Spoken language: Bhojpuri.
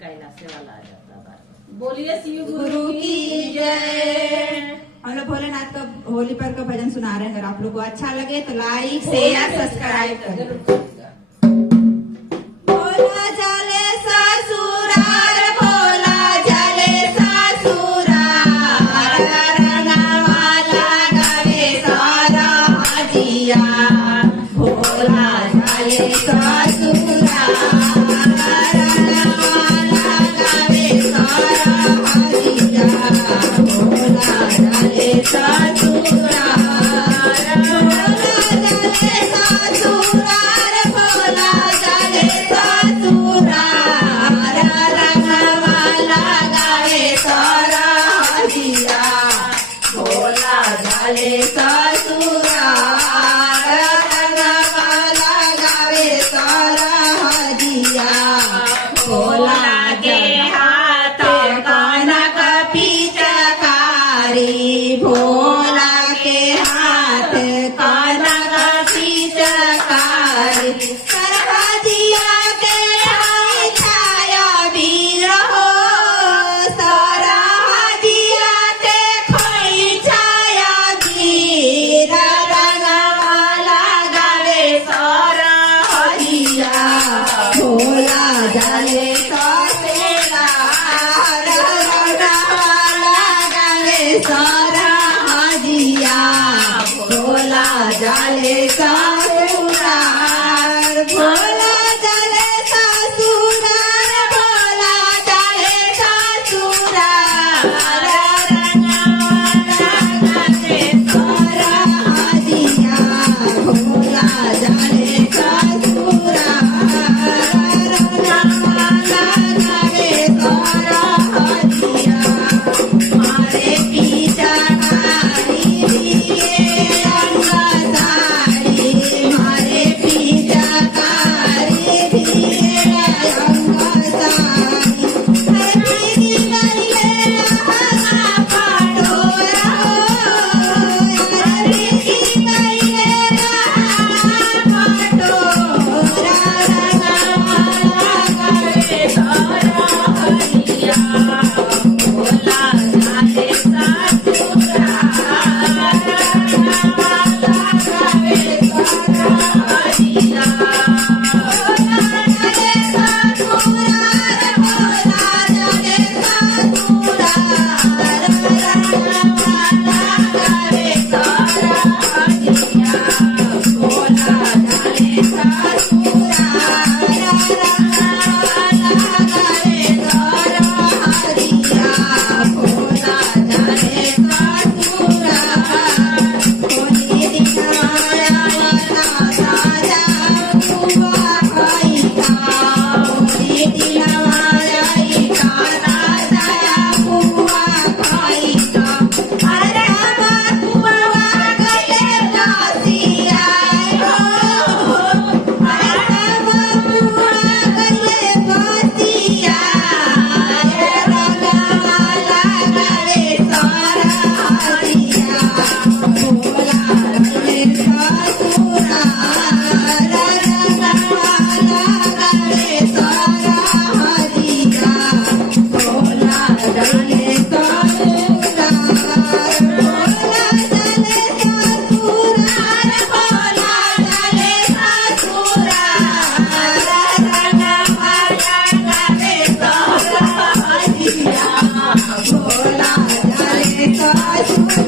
कैलासेवाला आ जाता है। बोलिए शिव गुरु की जय। हम लोग भोलेनाथ का होली पर का भजन सुना रहे हैं। अगर आप लोग को अच्छा लगे तो लाइक शेयर सब्सक्राइब करें। भोला जाले ससुरार, भोला जाले ससुरार, रंगवाला गावे सारा हजिया। भोला जाले ससुरार, रंगवाला गावे सारा हजिया। भोला जाले ससुरार, भोला जाले ससुरार, भोला जाले ससुरार, रंगवाला गावे सारा हजिया। भोला जाले ससुरार, रंगवाला गावे सारा हजिया। भोला के हाथ कनक पिचकारी, भोला के हाथ कनक पिचकारी। सरहदिया के हाय छाया वीर हो, सरहदिया के खोई छाया वीर। रंगवाला गावे सरहदिया। भोला जाले ससुरार, रंगवाला गावे सरहदिया। भोला जाले ससुरार, भोला जाले ससुरार, भोला जाले ससुरार, रंगवाला गावे सरहदिया। भोला जाले ससुरार, रंगवाला गावे सरहदिया। मारे पिचकारी रंगसारी, मारे पिचकारी रंगसारी। हरे गले रहा पटोरा, हरे गले रहा पटोरा। रंगवाला गावे सरहदिया। भोला जाले ससुरार, रंगवाला गावे सरहदिया। भोला जाले ससुरार, भोला जाले ससुरार, रंगवाला गावे सरहदिया। भोला जाले ससुरार, रंगवाला गावे सरहदिया। भोला जाले ससुरार, होली दिनवाया ताजा पुआ खाइता। होली दिनवाया ताजा पुआ खाइता। अरे बटुआ गले बासिया हो, अरे बटुआ गले बासिया। रंगवाला गावे सरहदिया। भोला जाले ससुरार, रंगवाला गावे सरहदिया। भोला जाले ससुरार, भोला जाले ससुरार, भोला जाले ससुरार, रंगवाला गावे सरहदिया। भोला जाले ससुरार।